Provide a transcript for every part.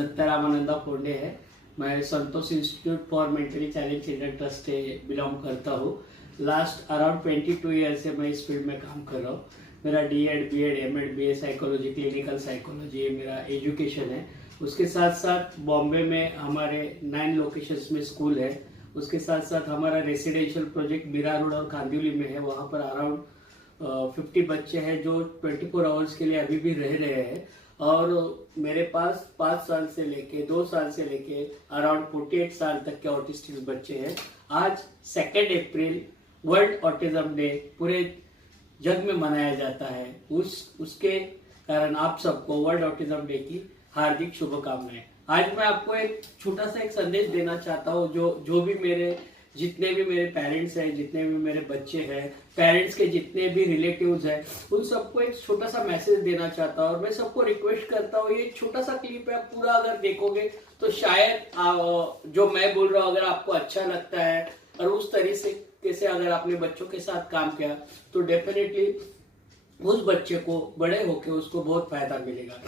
दत्ता रामानंदा फोंडे है। मैं Santosh institute for mentally challenge children trust से बिलोंग करता हूँ। लास्ट अराउंड 22 ईयर से मैं इस फील्ड में काम कर रहा हूँ। मेरा D.Ed, B.Ed, M.Ed, BA psychology, clinical psychology मेरा एजुकेशन है। उसके साथ साथ बॉम्बे में हमारे 9 लोकेशंस में स्कूल है। उसके साथ साथ हमारा रेसिडेंशियल प्रोजेक्ट मीरा रोड और कांदिवली में है। वहाँ पर अराउंड 50 बच्चे हैं जो 24 आवर्स के लिए अभी भी रह रहे हैं। और मेरे पास 5 साल से लेके 2 साल से लेके अराउंड 48 साल तक के ऑटिस्टिक बच्चे हैं। आज 2 अप्रैल वर्ल्ड ऑटिज्म डे पूरे जग में मनाया जाता है। उसके कारण आप सबको वर्ल्ड ऑटिज्म डे की हार्दिक शुभकामनाएं। आज मैं आपको एक छोटा सा एक संदेश देना चाहता हूँ। जो भी जितने भी मेरे पेरेंट्स हैं, जितने भी मेरे बच्चे हैं, पेरेंट्स के जितने भी रिलेटिव्स हैं, उन सबको एक छोटा सा मैसेज देना चाहता हूँ। और मैं सबको रिक्वेस्ट करता हूँ, ये छोटा सा क्लिप है, आप पूरा अगर देखोगे तो शायद जो मैं बोल रहा हूँ अगर आपको अच्छा लगता है और उस तरीके से अगर आपने बच्चों के साथ काम किया तो डेफिनेटली उस बच्चे को बड़े होके उसको बहुत फायदा मिलेगा।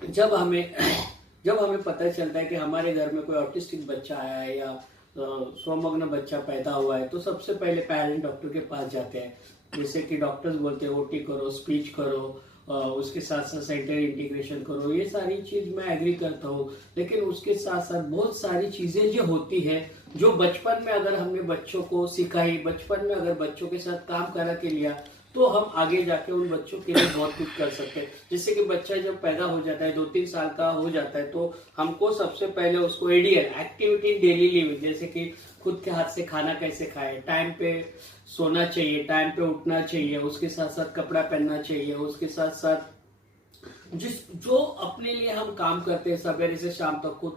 जब हमें पता चलता है कि हमारे घर में कोई ऑटिस्टिक बच्चा आया है या स्वमग्न बच्चा पैदा हुआ है, तो सबसे पहले पेरेंट डॉक्टर के पास जाते हैं। जैसे कि डॉक्टर्स बोलते हैं ओटी करो, स्पीच करो, उसके साथ साथ सेंटर इंटीग्रेशन करो। ये सारी चीज मैं एग्री करता हूँ, लेकिन उसके साथ साथ बहुत सारी चीजें जो होती है जो बचपन में अगर हमने बच्चों को सिखाई, बचपन में अगर बच्चों के साथ काम करा के लिया, तो हम आगे जाके उन बच्चों के लिए बहुत कुछ कर सकते हैं। जैसे कि बच्चा जब पैदा हो जाता है, 2-3 साल का हो जाता है, तो हमको सबसे पहले उसको ADL activity in daily living, जैसे कि खुद के हाथ से खाना कैसे खाए, टाइम पे सोना चाहिए, टाइम पे उठना चाहिए, उसके साथ साथ कपड़ा पहनना चाहिए, उसके साथ साथ जो अपने लिए हम काम करते हैं सवेरे से शाम तक,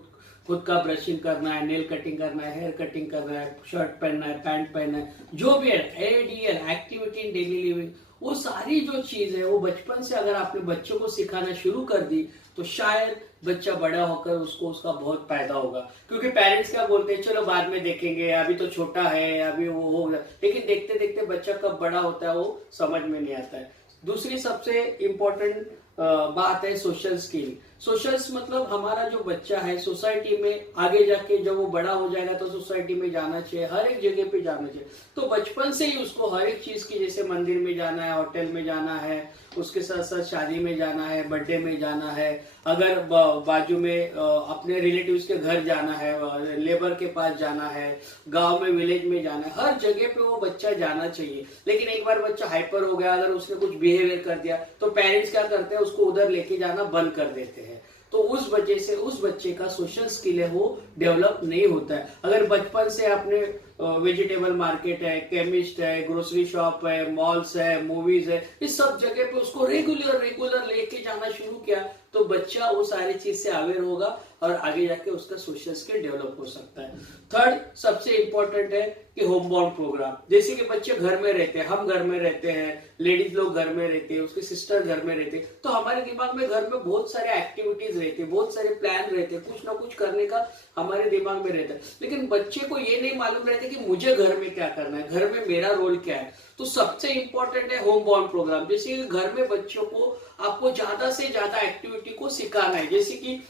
खुद का ब्रशिंग करना है, नेल कटिंग करना है, हेयर कटिंग करना है, शर्ट पहनना है, पैंट पहनना है, जो भी है ADL activity in daily living, वो सारी जो चीज है वो बचपन से अगर आपने बच्चों को सिखाना शुरू कर दी तो शायद बच्चा बड़ा होकर उसका बहुत फायदा होगा। क्योंकि पेरेंट्स क्या बोलते हैं, चलो बाद में देखेंगे, अभी तो छोटा है, अभी वो होगा, लेकिन देखते देखते बच्चा कब बड़ा होता है वो समझ में नहीं आता है। दूसरी सबसे इम्पोर्टेंट बात है सोशल स्किल। सोशल्स मतलब हमारा जो बच्चा है सोसाइटी में आगे जाके जब वो बड़ा हो जाएगा तो सोसाइटी में जाना चाहिए, हर एक जगह पे जाना चाहिए। तो बचपन से ही उसको हर एक चीज की, जैसे मंदिर में जाना है, होटल में जाना है, उसके साथ साथ शादी में जाना है, बर्थडे में जाना है, अगर बाजू में अपने रिलेटिव्स के घर जाना है, लेबर के पास जाना है, गांव में विलेज में जाना है, हर जगह पे वो बच्चा जाना चाहिए। लेकिन एक बार बच्चा हाइपर हो गया, अगर उसने कुछ बिहेवियर कर दिया तो पेरेंट्स क्या करते हैं, उसको उधर लेके जाना बंद कर देते हैं। तो उस वजह से उस बच्चे का सोशल स्किल है वो डेवलप नहीं होता है। अगर बचपन से आपने वेजिटेबल मार्केट है, केमिस्ट है, ग्रोसरी शॉप है, मॉल्स है, मूवीज है, इस सब जगह पे उसको रेगुलर लेके जाना शुरू किया तो बच्चा वो सारी चीज से अवेयर होगा और आगे जाके उसका सोशल स्किल डेवलप हो सकता है। थर्ड सबसे इंपॉर्टेंट है कि होम बाउंड प्रोग्राम। जैसे कि बच्चे घर में रहते हैं, हम घर में रहते हैं, लेडीज लोग घर में रहते हैं, उसके सिस्टर घर में रहते हैं, तो हमारे दिमाग में घर में बहुत सारे एक्टिविटीज रहते हैं, बहुत सारे प्लान रहते हैं, कुछ ना कुछ करने का हमारे दिमाग में रहता है। लेकिन बच्चे को ये नहीं मालूम रहता कि मुझे घर में क्या करना है, घर में मेरा रोल क्या है। तो सबसे इंपॉर्टेंट है होम बाउंड प्रोग्राम। जैसे कि घर में बच्चों को आपको ज्यादा से ज्यादा एक्टिविटी को सिखाना है। जैसे कि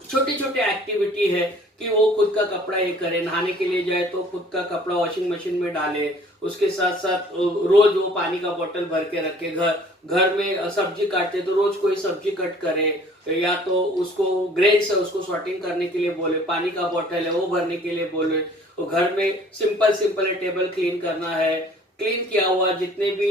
छोटे छोटे एक्टिविटी है कि वो खुद का कपड़ा ये करे, नहाने के लिए जाए तो खुद का कपड़ा वॉशिंग मशीन में डाले, उसके साथ साथ रोज वो पानी का बोतल भर के रखे, घर में सब्जी काटते तो रोज कोई सब्जी कट करे, या तो उसको ग्रेन्स है उसको सॉर्टिंग करने के लिए बोले, पानी का बोतल है वो भरने के लिए बोले, और घर में सिंपल टेबल क्लीन करना है, क्लीन किया हुआ जितने भी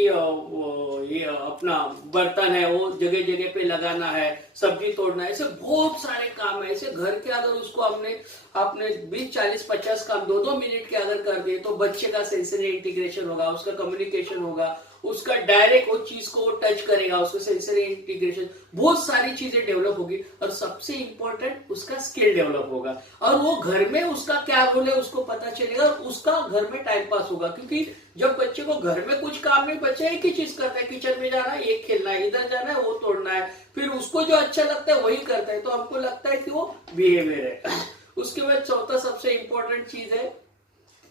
ये अपना बर्तन है वो जगह जगह पे लगाना है, सब्जी तोड़ना है, ऐसे बहुत सारे काम है। ऐसे घर के अगर उसको आपने 20-40-50 काम 2-2 मिनट के अगर कर दिए तो बच्चे का सेंसरी इंटीग्रेशन होगा, उसका कम्युनिकेशन होगा, उसका डायरेक्ट वो चीज को टच करेगा, उसका सेंसरी इंटीग्रेशन, बहुत सारी चीजें डेवलप होगी। और सबसे इंपॉर्टेंट उसका स्किल डेवलप होगा और वो घर में उसका क्या रोल है उसको पता चलेगा और उसका घर में टाइम पास होगा। क्योंकि जब बच्चे को घर में कुछ काम नहीं, बच्चा एक ही चीज करता है, किचन में जाना है, एक खेलना है, इधर जाना है, वो तोड़ना है, फिर उसको जो अच्छा लगता है वही करता है, तो हमको लगता है कि वो बिहेवियर है। उसके बाद चौथा सबसे इंपॉर्टेंट चीज है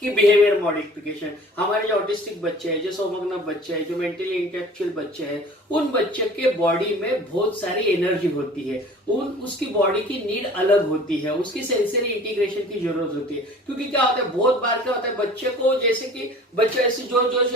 कि बिहेवियर मॉडिफिकेशन। हमारे जो ऑटिस्टिक बच्चे हैं, जो सोमग्न बच्चे हैं, जो मेंटली इंटेलेक्चुअल बच्चे हैं, उन बच्चे के बॉडी में बहुत सारी एनर्जी होती है, उसकी बॉडी की नीड अलग होती है, उसकी सेंसरी इंटीग्रेशन की जरूरत होती है। क्योंकि क्या होता है, बहुत बार क्या होता है, बच्चे को जैसे कि बच्चा ऐसे जोर जोर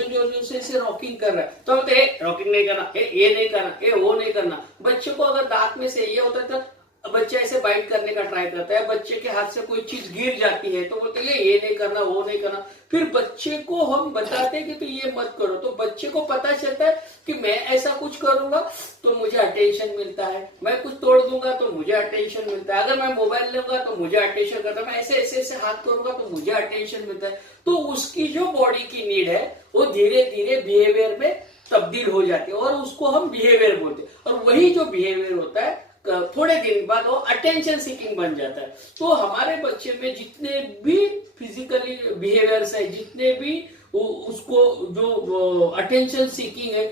से रॉकिंग कर रहा है, तो बोलते हैं रॉकिंग नहीं करना, ये नहीं करना, ये वो नहीं करना। बच्चे को अगर दांत में से ये होता है तो बच्चा ऐसे बाइट करने का ट्राई करता है, बच्चे के हाथ से कोई चीज गिर जाती है तो बोलते हैं ये नहीं करना, वो नहीं करना। फिर बच्चे को हम बताते हैं कि तो ये मत करो, तो बच्चे को पता चलता है कि मैं ऐसा कुछ करूंगा तो मुझे अटेंशन मिलता है, मैं कुछ तोड़ दूंगा तो मुझे अटेंशन मिलता है, अगर मैं मोबाइल लूंगा तो मुझे अटेंशन करता है, मैं ऐसे ऐसे ऐसे हाथ करूंगा तो मुझे अटेंशन मिलता है। तो उसकी जो बॉडी की नीड है वो धीरे धीरे बिहेवियर में तब्दील हो जाती है और उसको हम बिहेवियर बोलते हैं। और वही जो बिहेवियर होता है थोड़े दिन बाद वो अटेंशन सीकिंग बन जाता है। तो हमारे बच्चे में जितने भी फिजिकली बिहेवियर्स है, जितने भी उसको जो अटेंशन सीकिंग है,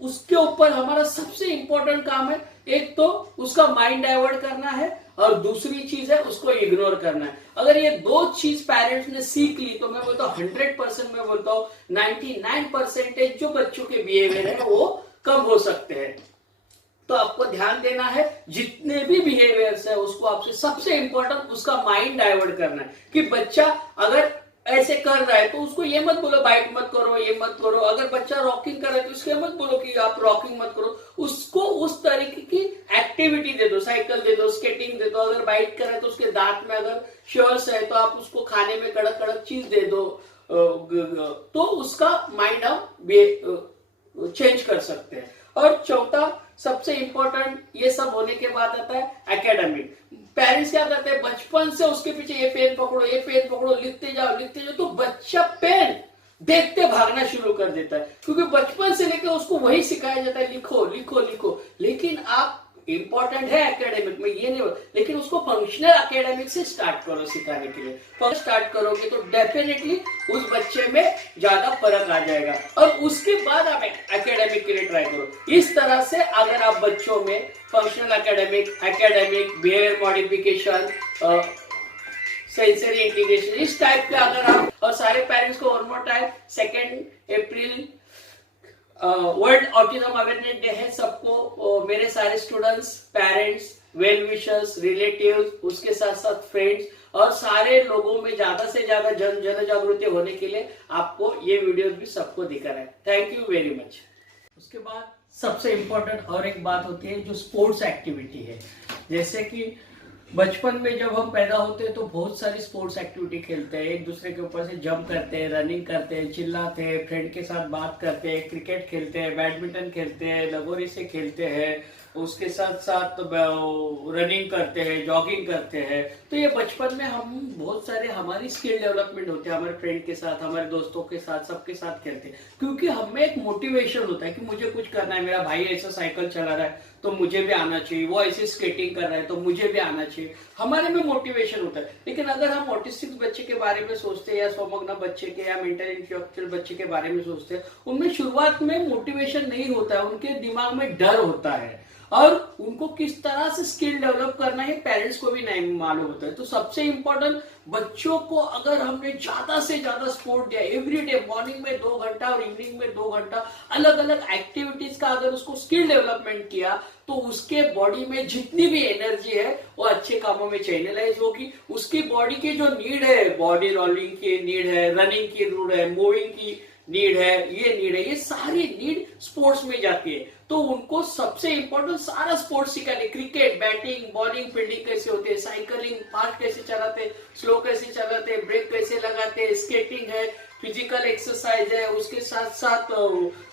उसके ऊपर हमारा सबसे इंपॉर्टेंट काम है, एक तो उसका माइंड डाइवर्ट करना है और दूसरी चीज है उसको इग्नोर करना है। अगर ये दो चीज पेरेंट्स ने सीख ली तो मैं बोलता हूँ 100%, मैं बोलता हूँ 99% जो बच्चों के बिहेवियर है वो कम हो सकते हैं। तो आपको ध्यान देना है, जितने भी बिहेवियर्स है उसको आपसे सबसे इंपॉर्टेंट उसका माइंड डाइवर्ट करना है। कि बच्चा अगर ऐसे कर रहा है तो उसको ये मत बोलो बाइट मत करो, ये मत करो। अगर बच्चा रॉकिंग कर रहा है तो उसको मत बोलो कि आप रॉकिंग मत करो, उसको उस तरीके की एक्टिविटी दे दो, साइकिल दे दो, स्केटिंग दे दो। अगर बाइट कर रहा है तो उसके दांत में अगर शेयर्स है तो आप उसको खाने में कड़क कड़क चीज दे दो, तो उसका माइंड हम चेंज कर सकते हैं। और चौथा सबसे इंपॉर्टेंट ये सब होने के बाद आता है एकेडमिक। पेरेंट्स क्या करते हैं, बचपन से उसके पीछे ये पेन पकड़ो, ये पेन पकड़ो, लिखते जाओ, तो बच्चा पेन देखते भागना शुरू कर देता है, क्योंकि बचपन से लेकर उसको वही सिखाया जाता है, लिखो लिखो लिखो। लेकिन आप इंपॉर्टेंट है एकेडमिक में, ये नहीं, लेकिन उसको फंक्शनल एकेडमिक से स्टार्ट करो सिखाने के लिए। फर्स्ट स्टार्ट करोगे तो डेफिनेटली उस बच्चे में ज्यादा फर्क आ जाएगा और उसके बाद आप एकेडमिक के लिए ट्राई करो। इस तरह से अगर आप बच्चों में functional academic behaviour modification, sensory integration, इस टाइप के अगर आप, और सारे पेरेंट्स को वन मोर टाइम 2 अप्रैल वर्ल्ड ऑटिज्म अवेयरनेस डे है। सबको मेरे सारे students, parents, well wishers, relatives, उसके साथ साथ फ्रेंड्स और सारे लोगों में ज्यादा से ज्यादा जन जागृति होने के लिए आपको ये वीडियोस भी सबको दिखाना है। Thank you very much. उसके बाद सबसे इंपॉर्टेंट और एक बात होती है जो स्पोर्ट्स एक्टिविटी है। जैसे कि बचपन में जब हम पैदा होते हैं तो बहुत सारी स्पोर्ट्स एक्टिविटी खेलते हैं, एक दूसरे के ऊपर से जंप करते हैं, रनिंग करते हैं, चिल्लाते हैं, फ्रेंड के साथ बात करते हैं, क्रिकेट खेलते हैं, बैडमिंटन खेलते हैं, लगोरी से खेलते हैं, उसके साथ साथ रनिंग करते हैं, जॉगिंग करते हैं। तो ये बचपन में हम बहुत सारे हमारी स्किल डेवलपमेंट होते हैं, हमारे फ्रेंड के साथ, हमारे दोस्तों के साथ, सबके साथ खेलते हैं, क्योंकि हमें एक मोटिवेशन होता है कि मुझे कुछ करना है, मेरा भाई ऐसा साइकिल चला रहा है तो मुझे भी आना चाहिए, वो ऐसे स्केटिंग कर रहा है तो मुझे भी आना चाहिए, हमारे में मोटिवेशन होता है। लेकिन अगर हम ऑटिस्टिक बच्चे के बारे में सोचते हैं या सोमग्न बच्चे के या मेंटल इंटेलेक्चुअल बच्चे के बारे में सोचते हैं, उनमें शुरुआत में मोटिवेशन नहीं होता है, उनके दिमाग में डर होता है और उनको किस तरह से स्किल डेवलप करना है पेरेंट्स को भी नहीं मालूम होता है। तो सबसे इंपॉर्टेंट, बच्चों को अगर हमने ज्यादा से ज्यादा स्पोर्ट दिया, एवरीडे मॉर्निंग में 2 घंटा और इवनिंग में 2 घंटा अलग अलग एक्टिविटीज का अगर उसको स्किल डेवलपमेंट किया, तो उसके बॉडी में जितनी भी एनर्जी है वो अच्छे कामों में चैनलाइज होगी। उसकी बॉडी की जो नीड है, बॉडी रोलिंग की नीड है, रनिंग की नीड है, मूविंग की नीड है, ये सारी नीड स्पोर्ट्स में जाती है। तो उनको सबसे इंपॉर्टेंट सारा स्पोर्ट्स सिखाने, क्रिकेट, बैटिंग, बॉलिंग, फील्डिंग कैसे होते हैं, साइकिलिंग फास्ट कैसे चलाते, स्लो कैसे चलाते, ब्रेक कैसे लगाते, स्केटिंग है, फिजिकल एक्सरसाइज है, उसके साथ साथ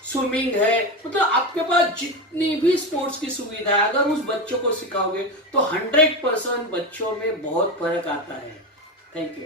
स्विमिंग है। मतलब आपके पास जितनी भी स्पोर्ट्स की सुविधा है, अगर उस बच्चों को सिखाओगे तो 100% बच्चों में बहुत फर्क आता है। Thank you.